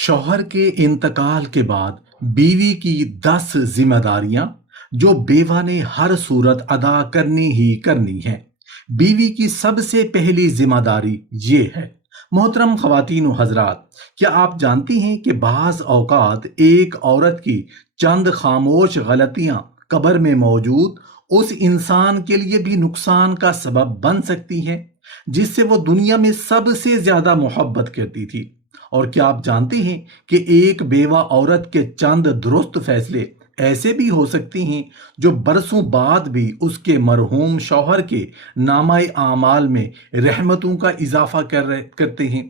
शौहर के इंतकाल के बाद बीवी की 10 जिम्मेदारियां जो बेवा ने हर सूरत अदा करनी ही करनी है। बीवी की सबसे पहली जिम्मेदारी ये है। मोहतरम ख्वातीन व हजरात, क्या आप जानती हैं कि बाज़ औक़ात एक औरत की चंद खामोश गलतियां कब्र में मौजूद उस इंसान के लिए भी नुकसान का सबब बन सकती हैं जिससे वो दुनिया में सबसे ज्यादा मोहब्बत करती थी। और क्या आप जानते हैं कि एक बेवा औरत के चंद दुरुस्त फैसले ऐसे भी हो सकती हैं जो बरसों बाद भी उसके मरहूम शौहर के नामाए आमाल में रहमतों का इजाफा करते हैं।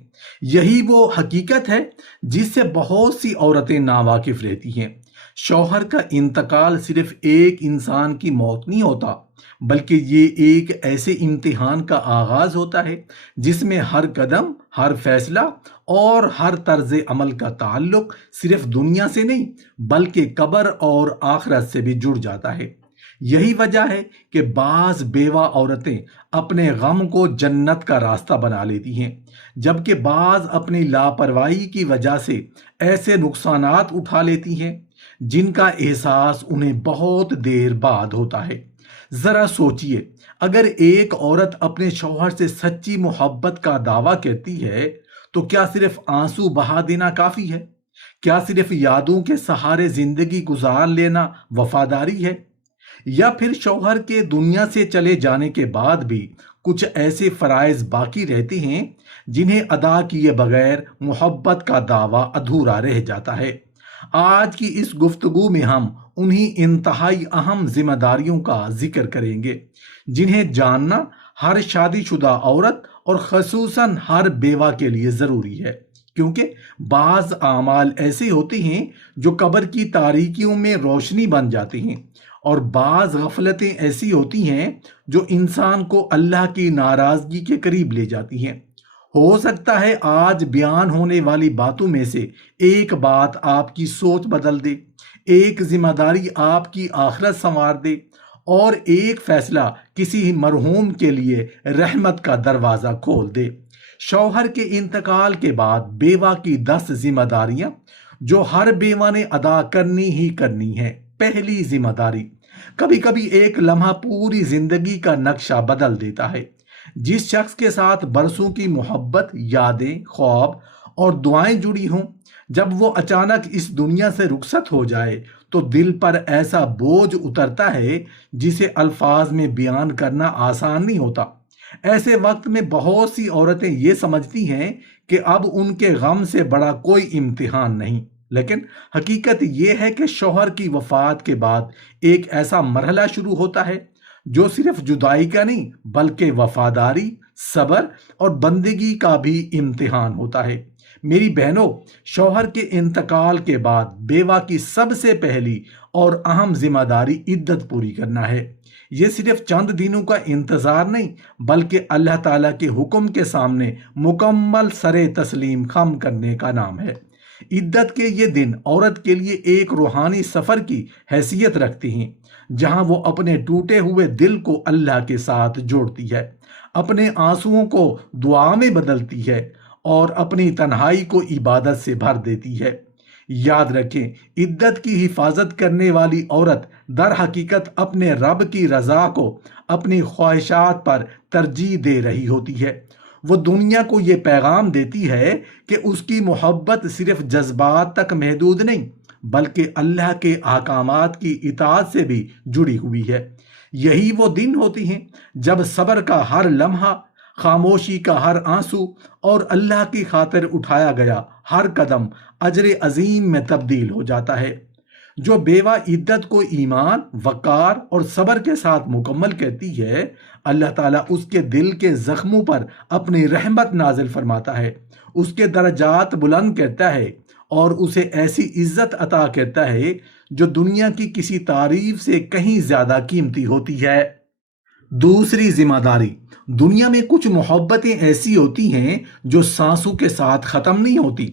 यही वो हकीकत है जिससे बहुत सी औरतें नावाकिफ रहती हैं। शौहर का इंतकाल सिर्फ एक इंसान की मौत नहीं होता, बल्कि ये एक ऐसे इम्तिहान का आगाज होता है जिसमें हर कदम, हर फैसला और हर तर्ज अमल का ताल्लुक सिर्फ दुनिया से नहीं बल्कि कब्र और आखिरत से भी जुड़ जाता है। यही वजह है कि बाज बेवा औरतें अपने गम को जन्नत का रास्ता बना लेती हैं, जबकि बाज अपनी लापरवाही की वजह से ऐसे नुकसानात उठा लेती हैं जिनका एहसास उन्हें बहुत देर बाद होता है। जरा सोचिए, अगर एक औरत अपने शौहर से सच्ची मोहब्बत का दावा करती है तो क्या सिर्फ आंसू बहा देना काफी है? क्या सिर्फ यादों के सहारे जिंदगी गुजार लेना वफादारी है? या फिर शौहर के दुनिया से चले जाने के बाद भी कुछ ऐसे फराइज बाकी रहते हैं जिन्हें अदा किए बगैर मोहब्बत का दावा अधूरा रह जाता है? आज की इस गुफ्तगू में हम उन्हीं इंतहाई अहम जिम्मेदारियों का जिक्र करेंगे जिन्हें जानना हर शादीशुदा औरत और खसूसन हर बेवा के लिए ज़रूरी है, क्योंकि बाज़ आमाल ऐसे होते हैं जो कब्र की तारीकियों में रोशनी बन जाते हैं और बाज़ गफलतें ऐसी होती हैं जो इंसान को अल्लाह की नाराज़गी के करीब ले जाती हैं। हो सकता है आज बयान होने वाली बातों में से एक बात आपकी सोच बदल दे, एक जिम्मेदारी आपकी आखिरत संवार दे और एक फैसला किसी मरहूम के लिए रहमत का दरवाज़ा खोल दे। शौहर के इंतकाल के बाद बेवा की 10 जिम्मेदारियां जो हर बेवा ने अदा करनी ही करनी है। पहली जिम्मेदारी, कभी कभी एक लम्हा पूरी जिंदगी का नक्शा बदल देता है। जिस शख्स के साथ बरसों की मोहब्बत, यादें, ख्वाब और दुआएं जुड़ी हों, जब वो अचानक इस दुनिया से रुखसत हो जाए तो दिल पर ऐसा बोझ उतरता है जिसे अल्फाज में बयान करना आसान नहीं होता। ऐसे वक्त में बहुत सी औरतें ये समझती हैं कि अब उनके गम से बड़ा कोई इम्तिहान नहीं, लेकिन हकीकत ये है कि शौहर की वफात के बाद एक ऐसा मरहला शुरू होता है जो सिर्फ जुदाई का नहीं बल्कि वफादारी, सब्र और बंदगी का भी इम्तिहान होता है। मेरी बहनों, शौहर के इंतकाल के बाद बेवा की सबसे पहली और अहम जिम्मेदारी इद्दत पूरी करना है। ये सिर्फ चंद दिनों का इंतजार नहीं बल्कि अल्लाह ताला के हुक्म के सामने मुकम्मल सरे तस्लीम खम करने का नाम है। इद्दत के ये दिन औरत के लिए एक रूहानी सफर की हैसियत रखती हैं, जहां वो अपने टूटे हुए दिल को अल्लाह के साथ जोड़ती है, अपने आंसुओं को दुआ में बदलती है और अपनी तन्हाई को इबादत से भर देती है। याद रखें, इद्दत की हिफाजत करने वाली औरत दर हकीकत अपने रब की रजा को अपनी ख्वाहिशात पर तरजीह दे रही होती है। वो दुनिया को ये पैगाम देती है कि उसकी मोहब्बत सिर्फ जज्बात तक महदूद नहीं बल्कि अल्लाह के अहकामात की इताअत से भी जुड़ी हुई है। यही वो दिन होती हैं जब सब्र का हर लम्हा, खामोशी का हर आंसू और अल्लाह की खातिर उठाया गया हर कदम अजर अजीम में तब्दील हो जाता है। जो बेवा इद्दत को ईमान, वकार और सब्र के साथ मुकम्मल करती है, अल्लाह ताला उसके दिल के जख्मों पर अपनी रहमत नाजिल फरमाता है, उसके दर्जात बुलंद करता है और उसे ऐसी इज्जत अता करता है जो दुनिया की किसी तारीफ से कहीं ज्यादा कीमती होती है। दूसरी जिम्मेदारी, दुनिया में कुछ मोहब्बतें ऐसी होती हैं जो सांसों के साथ खत्म नहीं होती।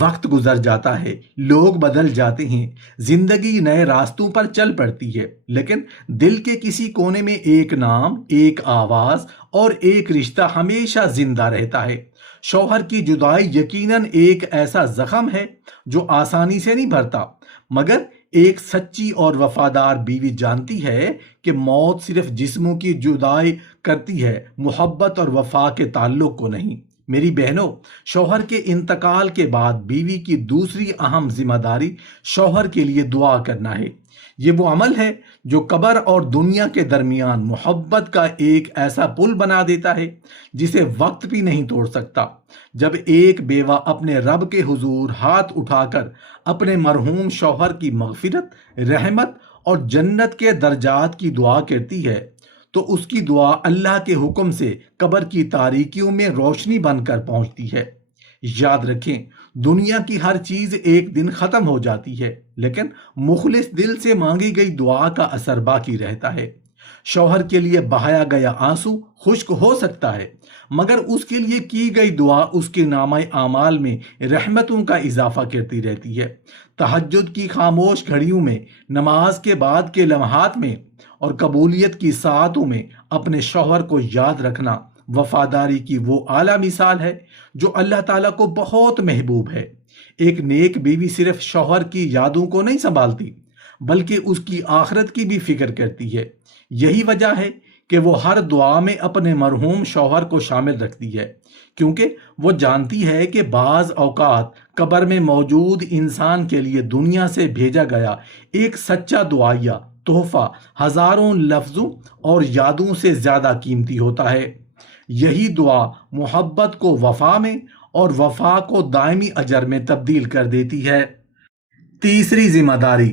वक्त गुजर जाता है, लोग बदल जाते हैं, जिंदगी नए रास्तों पर चल पड़ती है, लेकिन दिल के किसी कोने में एक नाम, एक आवाज और एक रिश्ता हमेशा जिंदा रहता है। شوہر کی جدائی یقیناً ایک ایسا زخم ہے جو آسانی سے نہیں بھرتا، مگر ایک سچی اور وفادار بیوی جانتی ہے کہ موت صرف جسموں کی جدائی کرتی ہے، محبت اور وفا کے تعلق کو نہیں۔ میری بہنوں، شوہر کے انتقال کے بعد بیوی کی دوسری اہم ذمہ داری شوہر کے لیے دعا کرنا ہے۔ یہ وہ عمل ہے جو قبر اور دنیا کے درمیان محبت کا ایک ایسا پل بنا دیتا ہے جسے وقت بھی نہیں توڑ سکتا۔ جب ایک بیوہ اپنے رب کے حضور ہاتھ اٹھا کر اپنے مرحوم شوہر کی مغفرت، رحمت اور جنت کے درجات کی دعا کرتی ہے تو اس کی دعا اللہ کے حکم سے قبر کی تاریکیوں میں روشنی بن کر پہنچتی ہے۔ یاد رکھیں، دنیا کی ہر چیز ایک دن ختم ہو جاتی ہے، لیکن مخلص دل سے مانگی گئی دعا کا اثر باقی رہتا ہے۔ شوہر کے لیے بہایا گیا آنسو خشک ہو سکتا ہے، مگر اس کے لیے کی گئی دعا اس کے نامہ اعمال میں رحمتوں کا اضافہ کرتی رہتی ہے۔ تہجد کی خاموش گھڑیوں میں، نماز کے بعد کے لمحات میں اور قبولیت کی ساعتوں میں اپنے شوہر کو یاد رکھنا وفاداری کی وہ اعلیٰ مثال ہے جو اللہ تعالیٰ کو بہت محبوب ہے۔ ایک نیک بیوی صرف شوہر کی یادوں کو نہیں سنبھالتی، بلکہ اس کی آخرت کی بھی فکر کرتی ہے۔ یہی وجہ ہے کہ وہ ہر دعا میں اپنے مرحوم شوہر کو شامل رکھتی ہے، کیونکہ وہ جانتی ہے کہ بعض اوقات قبر میں موجود انسان کے لیے دنیا سے بھیجا گیا ایک سچا دعائیہ تحفہ ہزاروں لفظوں اور یادوں سے زیادہ قیمتی ہوتا ہے۔ یہی دعا محبت کو وفا میں اور وفا کو دائمی اجر میں تبدیل کر دیتی ہے۔ تیسری ذمہ داری،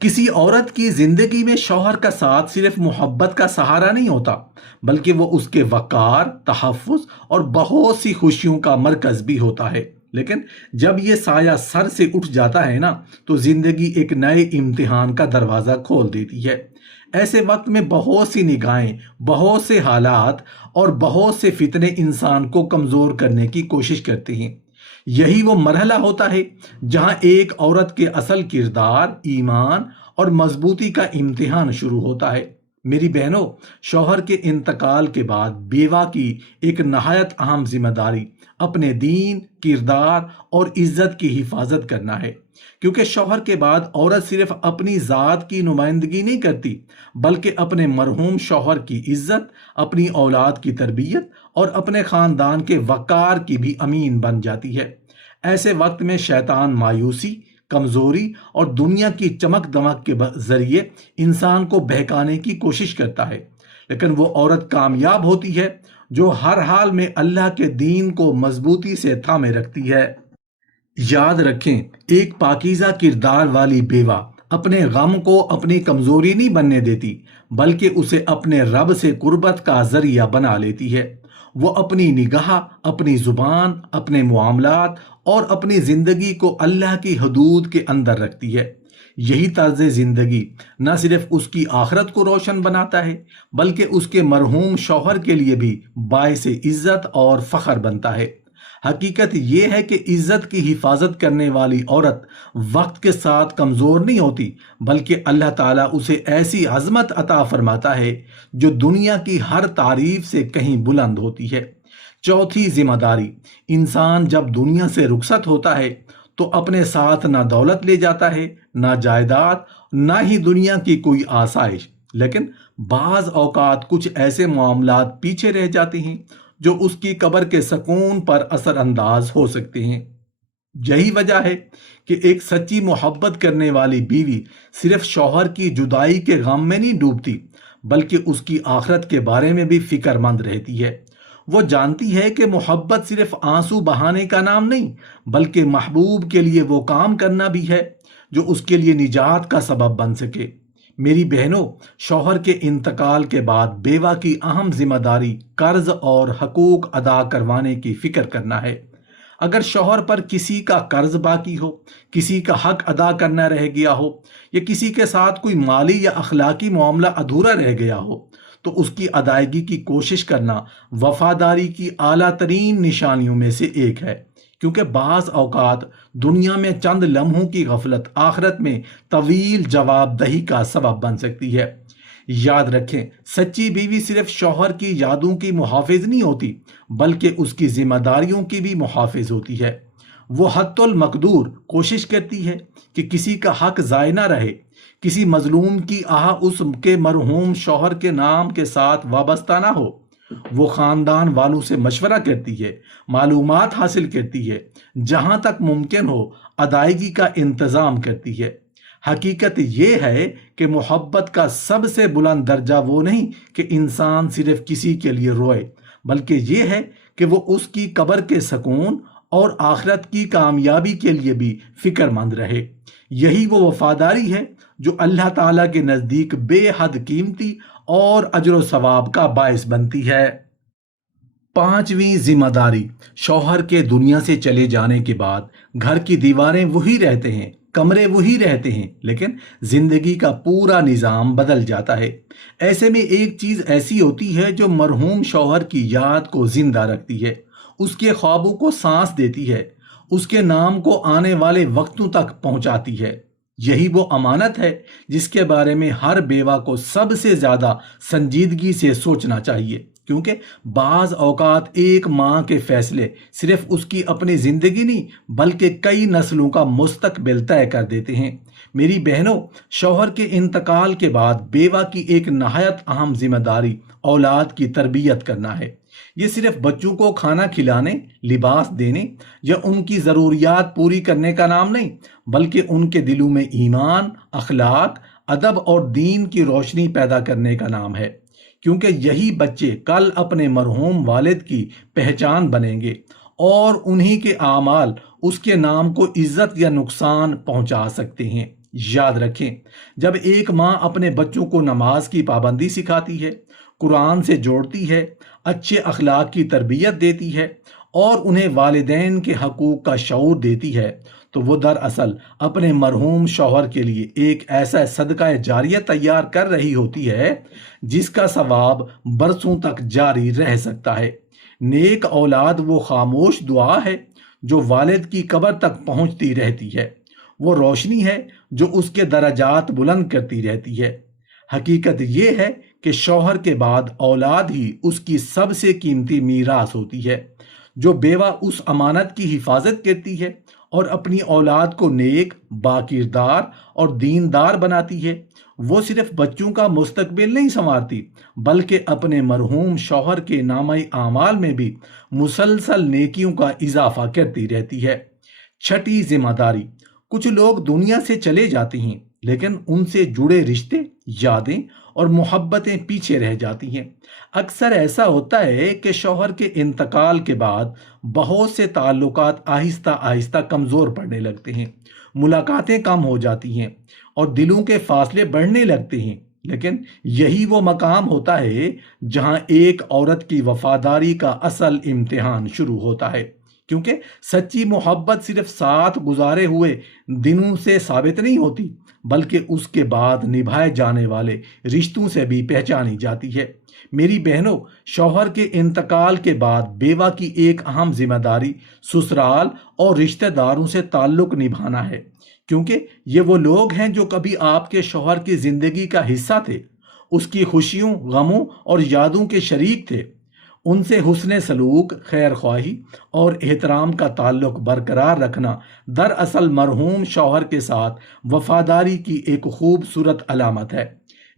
کسی عورت کی زندگی میں شوہر کا ساتھ صرف محبت کا سہارا نہیں ہوتا، بلکہ وہ اس کے وقار، تحفظ اور بہت سی خوشیوں کا مرکز بھی ہوتا ہے۔ لیکن جب یہ سایہ سر سے اٹھ جاتا ہے نا، تو زندگی ایک نئے امتحان کا دروازہ کھول دیتی ہے۔ ایسے وقت میں بہت سی نگاہیں، بہت سے حالات اور بہت سے فتنے انسان کو کمزور کرنے کی کوشش کرتے ہیں۔ یہی وہ مرحلہ ہوتا ہے جہاں ایک عورت کے اصل کردار، ایمان اور مضبوطی کا امتحان شروع ہوتا ہے۔ میری بہنوں، شوہر کے انتقال کے بعد بیوہ کی ایک نہایت اہم ذمہ داری اپنے دین، کردار اور عزت کی حفاظت کرنا ہے، کیونکہ شوہر کے بعد عورت صرف اپنی ذات کی نمائندگی نہیں کرتی، بلکہ اپنے مرحوم شوہر کی عزت، اپنی اولاد کی تربیت اور اپنے خاندان کے وقار کی بھی امین بن جاتی ہے۔ ایسے وقت میں شیطان مایوسی، کمزوری اور دنیا کی چمک دمک کے ذریعے انسان کو بہکانے کی کوشش کرتا ہے، لیکن وہ عورت کامیاب ہوتی ہے جو ہر حال میں اللہ کے دین کو مضبوطی سے تھامے رکھتی ہے۔ یاد رکھیں، ایک پاکیزہ کردار والی بیوہ اپنے غم کو اپنی کمزوری نہیں بننے دیتی، بلکہ اسے اپنے رب سے قربت کا ذریعہ بنا لیتی ہے۔ وہ اپنی نگاہ، اپنی زبان، اپنے معاملات اور اپنی زندگی کو اللہ کی حدود کے اندر رکھتی ہے۔ یہی طرز زندگی نہ صرف اس کی آخرت کو روشن بناتا ہے، بلکہ اس کے مرحوم شوہر کے لیے بھی باعث عزت اور فخر بنتا ہے۔ حقیقت یہ ہے کہ عزت کی حفاظت کرنے والی عورت وقت کے ساتھ کمزور نہیں ہوتی، بلکہ اللہ تعالیٰ اسے ایسی عظمت عطا فرماتا ہے جو دنیا کی ہر تعریف سے کہیں بلند ہوتی ہے۔ چوتھی ذمہ داری، انسان جب دنیا سے رخصت ہوتا ہے تو اپنے ساتھ نہ دولت لے جاتا ہے، نہ جائیداد، نہ ہی دنیا کی کوئی آسائش، لیکن بعض اوقات کچھ ایسے معاملات پیچھے رہ جاتے ہیں جو اس کی قبر کے سکون پر اثر انداز ہو سکتے ہیں۔ یہی وجہ ہے کہ ایک سچی محبت کرنے والی بیوی صرف شوہر کی جدائی کے غم میں نہیں ڈوبتی، بلکہ اس کی آخرت کے بارے میں بھی فکر مند رہتی ہے۔ وہ جانتی ہے کہ محبت صرف آنسو بہانے کا نام نہیں، بلکہ محبوب کے لیے وہ کام کرنا بھی ہے جو اس کے لیے نجات کا سبب بن سکے۔ میری بہنوں، شوہر کے انتقال کے بعد بیوہ کی اہم ذمہ داری قرض اور حقوق ادا کروانے کی فکر کرنا ہے۔ اگر شوہر پر کسی کا قرض باقی ہو، کسی کا حق ادا کرنا رہ گیا ہو، یا کسی کے ساتھ کوئی مالی یا اخلاقی معاملہ ادھورا رہ گیا ہو، تو اس کی ادائیگی کی کوشش کرنا وفاداری کی اعلیٰ ترین نشانیوں میں سے ایک ہے، کیونکہ بعض اوقات دنیا میں چند لمحوں کی غفلت آخرت میں طویل جواب دہی کا سبب بن سکتی ہے۔ یاد رکھیں، سچی بیوی صرف شوہر کی یادوں کی محافظ نہیں ہوتی، بلکہ اس کی ذمہ داریوں کی بھی محافظ ہوتی ہے۔ وہ حتی المقدور کوشش کرتی ہے کہ کسی کا حق ضائع نہ رہے، کسی مظلوم کی آہ اس کے مرحوم شوہر کے نام کے ساتھ وابستہ نہ ہو۔ وہ خاندان والوں سے مشورہ کرتی ہے، معلومات حاصل کرتی ہے، جہاں تک ممکن ہو ادائیگی کا انتظام کرتی ہے۔ حقیقت یہ ہے کہ محبت کا سب سے بلند درجہ وہ نہیں کہ انسان صرف کسی کے لیے روئے، بلکہ یہ ہے کہ وہ اس کی قبر کے سکون اور آخرت کی کامیابی کے لیے بھی فکر مند رہے۔ یہی وہ وفاداری ہے جو اللہ تعالیٰ کے نزدیک بے حد قیمتی اور اجر و ثواب کا باعث بنتی ہے۔ پانچویں ذمہ داری، شوہر کے دنیا سے چلے جانے کے بعد گھر کی دیواریں وہی رہتے ہیں، کمرے وہی رہتے ہیں، لیکن زندگی کا پورا نظام بدل جاتا ہے۔ ایسے میں ایک چیز ایسی ہوتی ہے جو مرحوم شوہر کی یاد کو زندہ رکھتی ہے، اس کے خوابوں کو سانس دیتی ہے، اس کے نام کو آنے والے وقتوں تک پہنچاتی ہے۔ یہی وہ امانت ہے جس کے بارے میں ہر بیوہ کو سب سے زیادہ سنجیدگی سے سوچنا چاہیے، کیونکہ بعض اوقات ایک ماں کے فیصلے صرف اس کی اپنی زندگی نہیں بلکہ کئی نسلوں کا مستقبل طے کر دیتے ہیں۔ میری بہنوں، شوہر کے انتقال کے بعد بیوہ کی ایک نہایت اہم ذمہ داری اولاد کی تربیت کرنا ہے۔ یہ صرف بچوں کو کھانا کھلانے، لباس دینے یا ان کی ضروریات پوری کرنے کا نام نہیں، بلکہ ان کے دلوں میں ایمان، اخلاق، ادب اور دین کی روشنی پیدا کرنے کا نام ہے، کیونکہ یہی بچے کل اپنے مرحوم والد کی پہچان بنیں گے اور انہی کے اعمال اس کے نام کو عزت یا نقصان پہنچا سکتے ہیں۔ یاد رکھیں، جب ایک ماں اپنے بچوں کو نماز کی پابندی سکھاتی ہے، قرآن سے جوڑتی ہے، اچھے اخلاق کی تربیت دیتی ہے اور انہیں والدین کے حقوق کا شعور دیتی ہے، تو وہ دراصل اپنے مرحوم شوہر کے لیے ایک ایسا صدقہ جاریہ تیار کر رہی ہوتی ہے جس کا ثواب برسوں تک جاری رہ سکتا ہے۔ نیک اولاد وہ خاموش دعا ہے جو والد کی قبر تک پہنچتی رہتی ہے، وہ روشنی ہے جو اس کے درجات بلند کرتی رہتی ہے۔ حقیقت یہ ہے کہ شوہر کے بعد اولاد ہی اس کی سب سے قیمتی میراث ہوتی ہے۔ جو بیوہ اس امانت کی حفاظت کرتی ہے اور اپنی اولاد کو نیک، باکردار اور دیندار بناتی ہے، وہ صرف بچوں کا مستقبل نہیں سنوارتی بلکہ اپنے مرحوم شوہر کے نامہ اعمال میں بھی مسلسل نیکیوں کا اضافہ کرتی رہتی ہے۔ چھٹی ذمہ داری، کچھ لوگ دنیا سے چلے جاتے ہیں لیکن ان سے جڑے رشتے، یادیں اور محبتیں پیچھے رہ جاتی ہیں۔ اکثر ایسا ہوتا ہے کہ شوہر کے انتقال کے بعد بہت سے تعلقات آہستہ آہستہ کمزور پڑنے لگتے ہیں، ملاقاتیں کم ہو جاتی ہیں اور دلوں کے فاصلے بڑھنے لگتے ہیں۔ لیکن یہی وہ مقام ہوتا ہے جہاں ایک عورت کی وفاداری کا اصل امتحان شروع ہوتا ہے، کیونکہ سچی محبت صرف ساتھ گزارے ہوئے دنوں سے ثابت نہیں ہوتی بلکہ اس کے بعد نبھائے جانے والے رشتوں سے بھی پہچانی جاتی ہے۔ میری بہنوں، شوہر کے انتقال کے بعد بیوہ کی ایک اہم ذمہ داری سسرال اور رشتہ داروں سے تعلق نبھانا ہے، کیونکہ یہ وہ لوگ ہیں جو کبھی آپ کے شوہر کی زندگی کا حصہ تھے، اس کی خوشیوں، غموں اور یادوں کے شریک تھے۔ ان سے حسن سلوک، خیر خواہی اور احترام کا تعلق برقرار رکھنا دراصل مرحوم شوہر کے ساتھ وفاداری کی ایک خوبصورت علامت ہے۔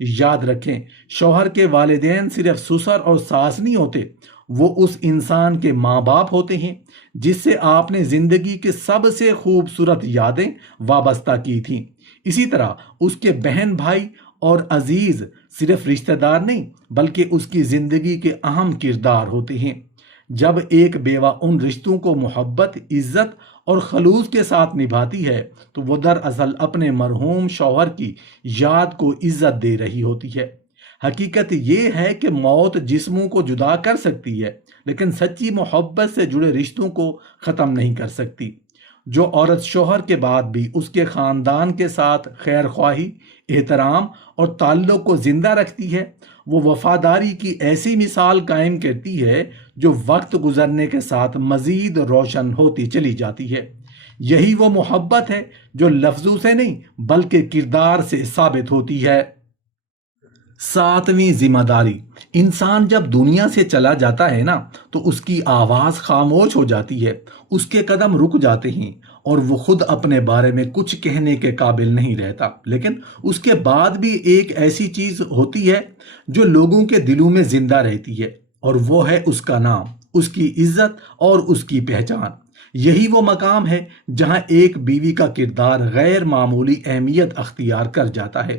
یاد رکھیں، شوہر کے والدین صرف سسر اور ساس نہیں ہوتے، وہ اس انسان کے ماں باپ ہوتے ہیں جس سے آپ نے زندگی کے سب سے خوبصورت یادیں وابستہ کی تھیں۔ اسی طرح اس کے بہن بھائی اور عزیز صرف رشتہ دار نہیں بلکہ اس کی زندگی کے اہم کردار ہوتے ہیں۔ جب ایک بیوہ ان رشتوں کو محبت، عزت اور خلوص کے ساتھ نبھاتی ہے تو وہ دراصل اپنے مرحوم شوہر کی یاد کو عزت دے رہی ہوتی ہے۔ حقیقت یہ ہے کہ موت جسموں کو جدا کر سکتی ہے لیکن سچی محبت سے جڑے رشتوں کو ختم نہیں کر سکتی۔ جو عورت شوہر کے بعد بھی اس کے خاندان کے ساتھ خیر خواہی، احترام اور تعلق کو زندہ رکھتی ہے، وہ وفاداری کی ایسی مثال قائم کرتی ہے جو وقت گزرنے کے ساتھ مزید روشن ہوتی چلی جاتی ہے۔ یہی وہ محبت ہے جو لفظوں سے نہیں بلکہ کردار سے ثابت ہوتی ہے۔ सातवीं जिम्मेदारी, इंसान जब दुनिया से चला जाता है ना, तो उसकी आवाज़ खामोश हो जाती है, उसके कदम रुक जाते हैं और वो खुद अपने बारे में कुछ कहने के काबिल नहीं रहता। लेकिन उसके बाद भी एक ऐसी चीज़ होती है जो लोगों के दिलों में जिंदा रहती है, और वो है उसका नाम, उसकी इज्जत और उसकी पहचान। यही वो मकाम है जहां एक बीवी का किरदार गैर मामूली अहमियत अख्तियार कर जाता है,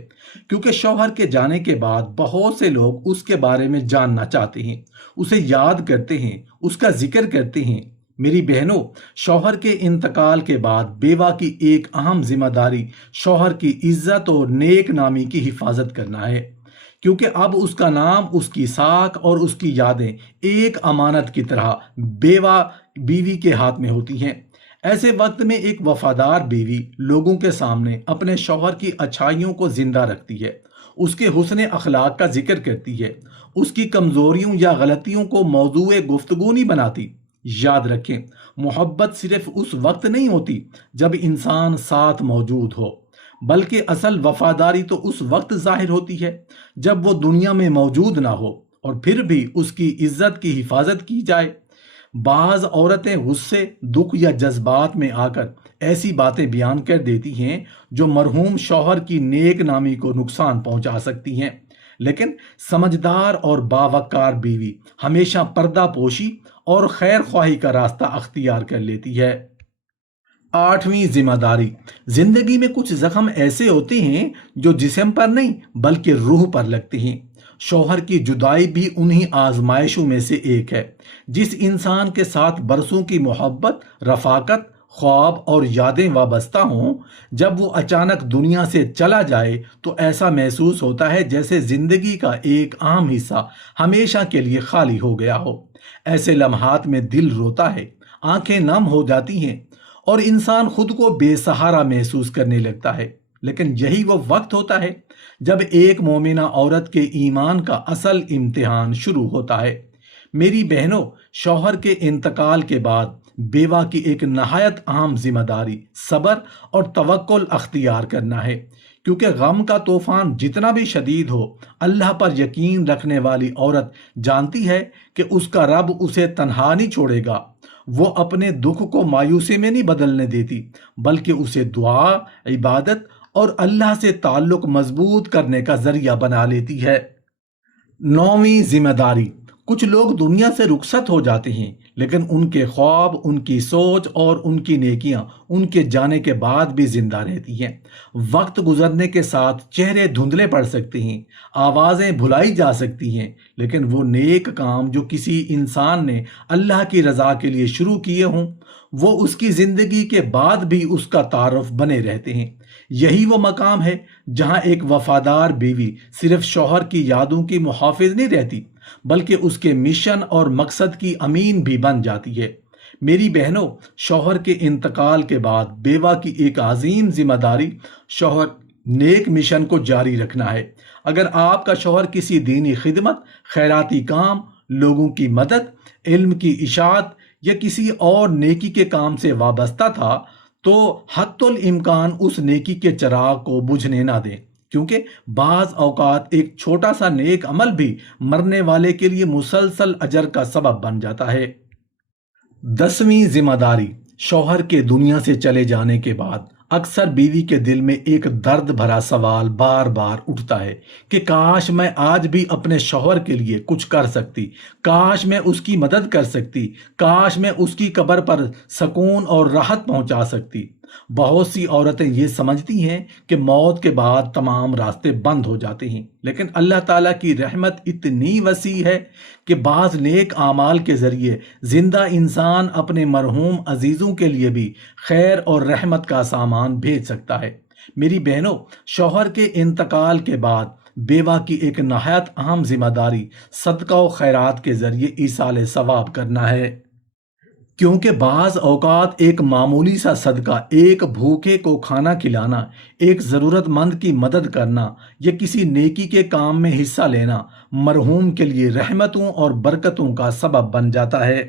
क्योंकि शौहर के जाने के बाद बहुत से लोग उसके बारे में जानना चाहते हैं, उसे याद करते हैं, उसका जिक्र करते हैं। मेरी बहनों, शौहर के इंतकाल के बाद बेवा की एक अहम जिम्मेदारी शौहर की इज्जत और नेक नामी की हिफाजत करना है, क्योंकि अब उसका नाम, उसकी साख और उसकी यादें एक अमानत की तरह बेवा बीवी के हाथ में होती हैं। ऐसे वक्त में एक वफादार बीवी लोगों के सामने अपने शौहर की अच्छाइयों को जिंदा रखती है, उसके हुस्न अखलाक का जिक्र करती है, उसकी कमजोरियों या गलतियों को मौजूए गुफ्तगू नहीं बनाती। याद रखें, मोहब्बत सिर्फ उस वक्त नहीं होती जब इंसान साथ मौजूद हो, बल्कि असल वफादारी तो उस वक्त जाहिर होती है जब वो दुनिया में मौजूद ना हो, और फिर भी उसकी इज्जत की हिफाजत की जाए। बाज औरतें गुस्से, दुख या जज्बात में आकर ऐसी बातें बयान कर देती हैं जो मरहूम शौहर की नेक नामी को नुकसान पहुंचा सकती हैं, लेकिन समझदार और बावकार बीवी हमेशा पर्दा पोशी और खैर ख्वाही का रास्ता अख्तियार कर लेती है। आठवीं जिम्मेदारी, जिंदगी में कुछ जख्म ऐसे होते हैं जो जिस्म पर नहीं बल्कि रूह पर लगते हैं। शौहर की जुदाई भी उन्हीं आजमाइशों में से एक है। जिस इंसान के साथ बरसों की मोहब्बत, रफाकत, ख्वाब और यादें वाबस्ता हों, जब वो अचानक दुनिया से चला जाए तो ऐसा महसूस होता है जैसे जिंदगी का एक अहम हिस्सा हमेशा के लिए खाली हो गया हो। ऐसे लम्हात में दिल रोता है, आंखें नम हो जाती हैं और इंसान खुद को बेसहारा महसूस करने लगता है। लेकिन यही वो वक्त होता है जब एक मोमिना औरत के ईमान का असल इम्तिहान शुरू होता है। मेरी बहनों, शौहर के इंतकाल के बाद बेवा की एक नहायत अहम जिम्मेदारी सब्र और तवक्कुल अख्तियार करना है, क्योंकि गम का तूफान जितना भी शदीद हो, अल्लाह पर यकीन रखने वाली औरत जानती है कि उसका रब उसे तन्हा नहीं छोड़ेगा। वो अपने दुख को मायूसी में नहीं बदलने देती, बल्कि उसे दुआ, इबादत और अल्लाह से ताल्लुक मजबूत करने का जरिया बना लेती है। नौवीं जिम्मेदारी, कुछ लोग दुनिया से रुखसत हो जाते हैं, लेकिन उनके ख्वाब, उनकी सोच और उनकी नेकियां उनके जाने के बाद भी जिंदा रहती हैं। वक्त गुजरने के साथ चेहरे धुंधले पड़ सकते हैं, आवाज़ें भुलाई जा सकती हैं, लेकिन वो नेक काम जो किसी इंसान ने अल्लाह की रज़ा के लिए शुरू किए हों, वो उसकी ज़िंदगी के बाद भी उसका तारुफ बने रहते हैं। यही वो मकाम है जहां एक वफादार बीवी सिर्फ शौहर की यादों की मुहाफिज नहीं रहती, बल्कि उसके मिशन और मकसद की अमीन भी बन जाती है। मेरी बहनों, शौहर के इंतकाल के बाद बेवा की एक अजीम जिम्मेदारी शौहर नेक मिशन को जारी रखना है। अगर आपका शौहर किसी दीनी खिदमत, खैराती काम, लोगों की मदद, इल्म की इशाअत या किसी और नेकी के काम से वाबस्ता था, तो हत्तुल इम्कान उस नेकी के चिराग को बुझने ना दें, क्योंकि बाज औकात एक छोटा सा नेक अमल भी मरने वाले के लिए मुसलसल अजर का सबब बन जाता है। 10वीं जिम्मेदारी, शौहर के दुनिया से चले जाने के बाद अक्सर बीवी के दिल में एक दर्द भरा सवाल बार बार उठता है कि काश मैं आज भी अपने शौहर के लिए कुछ कर सकती, काश मैं उसकी मदद कर सकती, काश मैं उसकी कब्र पर सुकून और राहत पहुंचा सकती। बहुत सी औरतें ये समझती हैं कि मौत के बाद तमाम रास्ते बंद हो जाते हैं, लेकिन अल्लाह ताला की रहमत इतनी वसी है कि बाज नेक आमाल के जरिए जिंदा इंसान अपने मरहूम अजीजों के लिए भी खैर और रहमत का सामान भेज सकता है। मेरी बहनों, शौहर के इंतकाल के बाद बेवा की एक नहायत अहम जिम्मेदारी सदका व खैरात के जरिए ईसाले सवाब करना है, क्योंकि बाज औकात एक मामूली सा सदका, एक भूखे को खाना खिलाना, एक ज़रूरतमंद की मदद करना या किसी नेकी के काम में हिस्सा लेना मरहूम के लिए रहमतों और बरकतों का सबब बन जाता है।